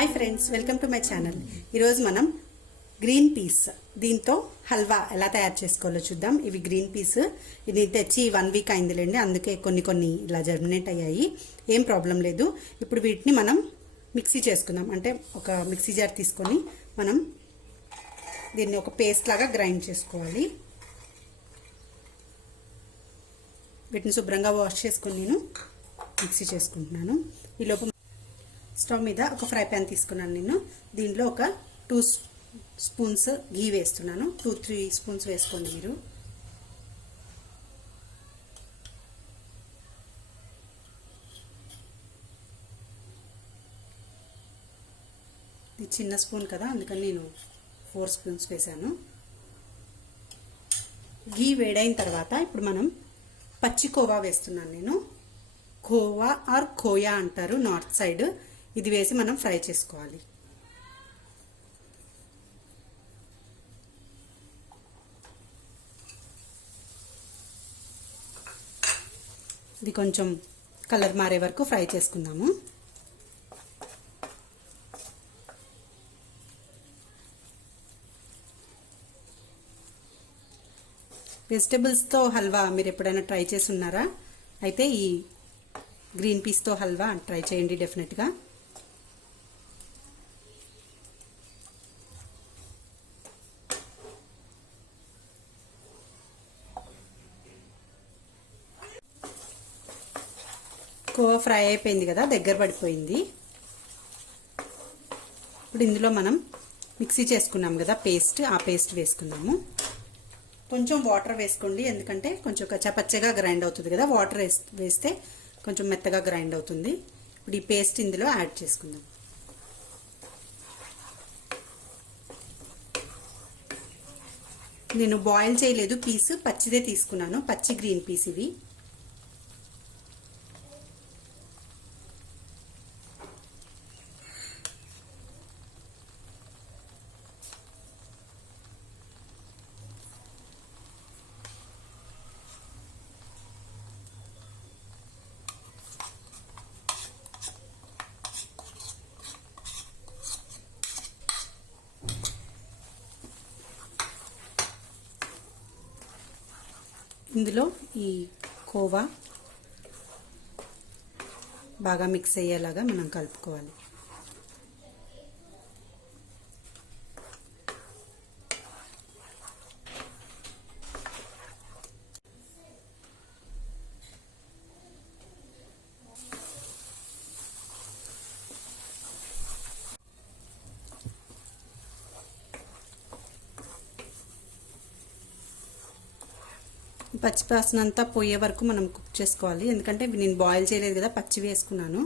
Hi friends, welcome to my channel. ఈరోజు మనం green peas దీంతో హల్వా ఎలా తయారు చేసుకోవాలో చూద్దాం. ఇవి గ్రీన్ పీస్, ఇది తెచ్చి 1 వీక్ అయిందిలేండి, అందుకే కొన్ని ఇలా జర్మినేట్ అయ్యాయి. ఏం ప్రాబ్లం లేదు. ఇప్పుడు వీటిని మనం మిక్సీ చేసుకుందాం. అంటే ఒక మిక్సీ జార్ తీసుకొని మనం దీన్ని ఒక పేస్ట్ లాగా గ్రైండ్ చేసుకోవాలి. వీటిని శుభ్రంగా వాష్ చేసుకొని నేను మిక్సీ చేసుకుంటున్నాను. ఈలోపు స్టవ్ మీద ఒక ఫ్రై ప్యాన్ తీసుకున్నాను నేను. దీంట్లో ఒక 2 స్పూన్స్ గీ వేస్తున్నాను. 2-3 స్పూన్స్ వేసుకోండి మీరు. ఇది చిన్న స్పూన్ కదా, అందుకని నేను 4 స్పూన్స్ వేసాను. గీ వేడైన తర్వాత ఇప్పుడు మనం పచ్చి కోవా వేస్తున్నాను నేను. కోవా ఆర్ కోయా అంటారు నార్త్ సైడ్. ఇది వేసి మనం ఫ్రై చేసుకోవాలి. ఇది కొంచెం కలర్ మారే వరకు ఫ్రై చేసుకుందాము. వెజిటబుల్స్తో హల్వా మీరు ఎప్పుడైనా ట్రై చేసి ఉన్నారా? అయితే ఈ గ్రీన్ పీస్తో హల్వా ట్రై చేయండి డెఫినెట్గా. కోవా ఫ్రై అయిపోయింది కదా, దగ్గర పడిపోయింది. ఇప్పుడు ఇందులో మనం మిక్సీ చేసుకున్నాం కదా పేస్ట్, ఆ పేస్ట్ వేసుకున్నాము. కొంచెం వాటర్ వేసుకోండి, ఎందుకంటే కొంచెం కచ్చాపచ్చగా గ్రైండ్ అవుతుంది కదా. వాటర్ వేస్తే కొంచెం మెత్తగా గ్రైండ్ అవుతుంది. ఇప్పుడు ఈ పేస్ట్ ఇందులో యాడ్ చేసుకుందాం. నేను బాయిల్ చేయలేదు, పీస్ పచ్చిదే తీసుకున్నాను, పచ్చి గ్రీన్ పీస్ ఇవి. ఇందులో ఈ కోవా బాగా మిక్స్ అయ్యేలాగా మనం కలుపుకోవాలి. పచ్చివాసన అంతా పోయే వరకు మనం కుక్ చేసుకోవాలి, ఎందుకంటే నేను బాయిల్ చేయలేదు కదా, పచ్చి వేసుకున్నాను.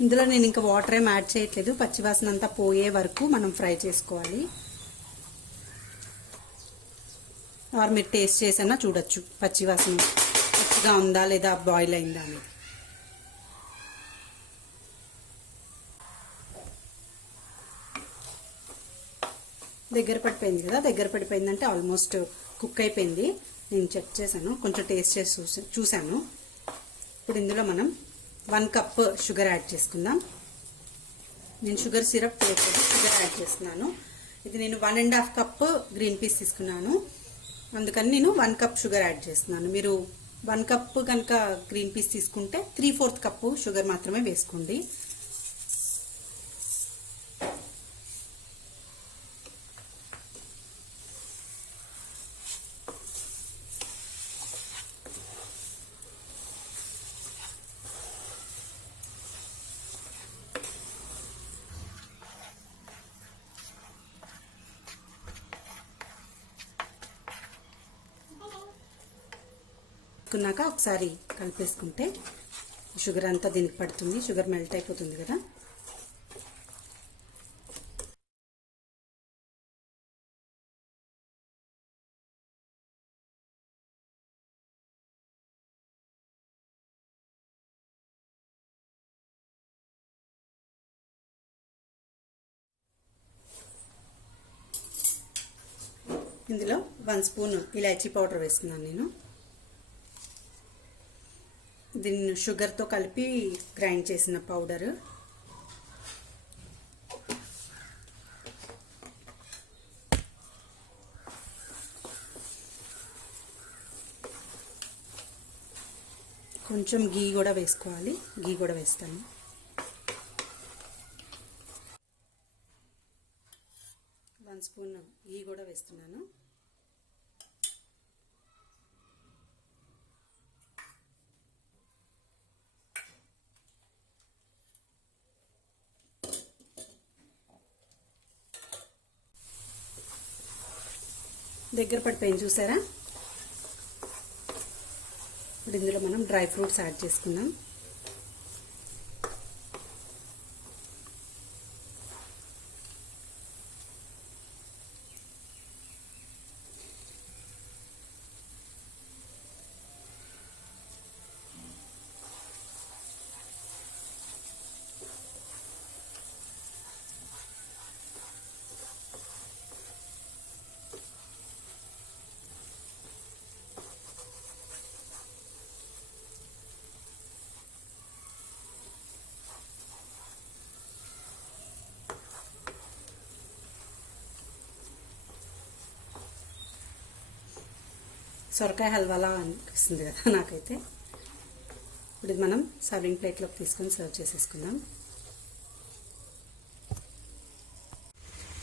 ఇందులో నేను ఇంకా వాటర్ ఏం యాడ్ చేయట్లేదు, పచ్చివాసన అంతా పోయే వరకు మనం ఫ్రై చేసుకోవాలి. ఆర్ మీరు టేస్ట్ చేసినా చూడొచ్చు పచ్చివాసన పచ్చిగా ఉందా లేదా బాయిల్ అయిందా అని. దగ్గర పడిపోయింది కదా, దగ్గర పడిపోయిందంటే ఆల్మోస్ట్ కుక్ అయిపోయింది. నేను చెక్ చేశాను, కొంచెం టేస్ట్ చేసి చూశాను. ఇప్పుడు ఇందులో మనం 1 కప్ షుగర్ యాడ్ చేసుకుందాం. నేను షుగర్ సిరప్ చేయలేదు, షుగర్ యాడ్ చేస్తున్నాను. ఇది నేను 1.5 కప్ గ్రీన్ పీస్ తీసుకున్నాను, అందుకని నేను 1 కప్ షుగర్ యాడ్ చేస్తున్నాను. మీరు 1 కప్ కనుక గ్రీన్ పీస్ తీసుకుంటే 3/4 కప్పు షుగర్ మాత్రమే వేసుకోండి. కున్నాక ఒకసారి కలిపేసుకుంటే షుగర్ అంతా దీనికి పడుతుంది, షుగర్ మెల్ట్ అయిపోతుంది కదా. ఇందులో 1 స్పూన్ ఇలాచీ పౌడర్ వేస్తున్నాను నేను. దీన్ని షుగర్తో కలిపి గ్రైండ్ చేసిన పౌడర్. కొంచెం గీ కూడా వేసుకోవాలి. గీ కూడా వేస్తాను. వన్ స్పూన్ గీ కూడా వేస్తున్నాను. దగ్గర పడిపోయింది చూసారా. ఇప్పుడు ఇందులో మనం డ్రై ఫ్రూట్స్ యాడ్ చేసుకుందాం. సొరకాయ హల్వాలా అనిపిస్తుంది కదా నాకైతే. ఇప్పుడు ఇది మనం సర్వింగ్ ప్లేట్లోకి తీసుకొని సర్వ్ చేసేసుకుందాం.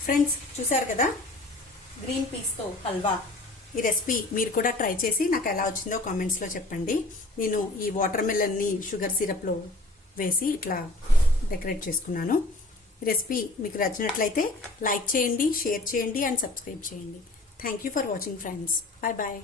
ఫ్రెండ్స్ చూసారు కదా, గ్రీన్ పీస్తో హల్వా. ఈ రెసిపీ మీరు కూడా ట్రై చేసి నాకు ఎలా వచ్చిందో కామెంట్స్లో చెప్పండి. నేను ఈ వాటర్ మిలన్ని షుగర్ సిరప్లో వేసి ఇట్లా డెకరేట్ చేసుకున్నాను. ఈ రెసిపీ మీకు నచ్చినట్లయితే లైక్ చేయండి, షేర్ చేయండి అండ్ సబ్స్క్రైబ్ చేయండి. Thank you for watching friends. Bye bye.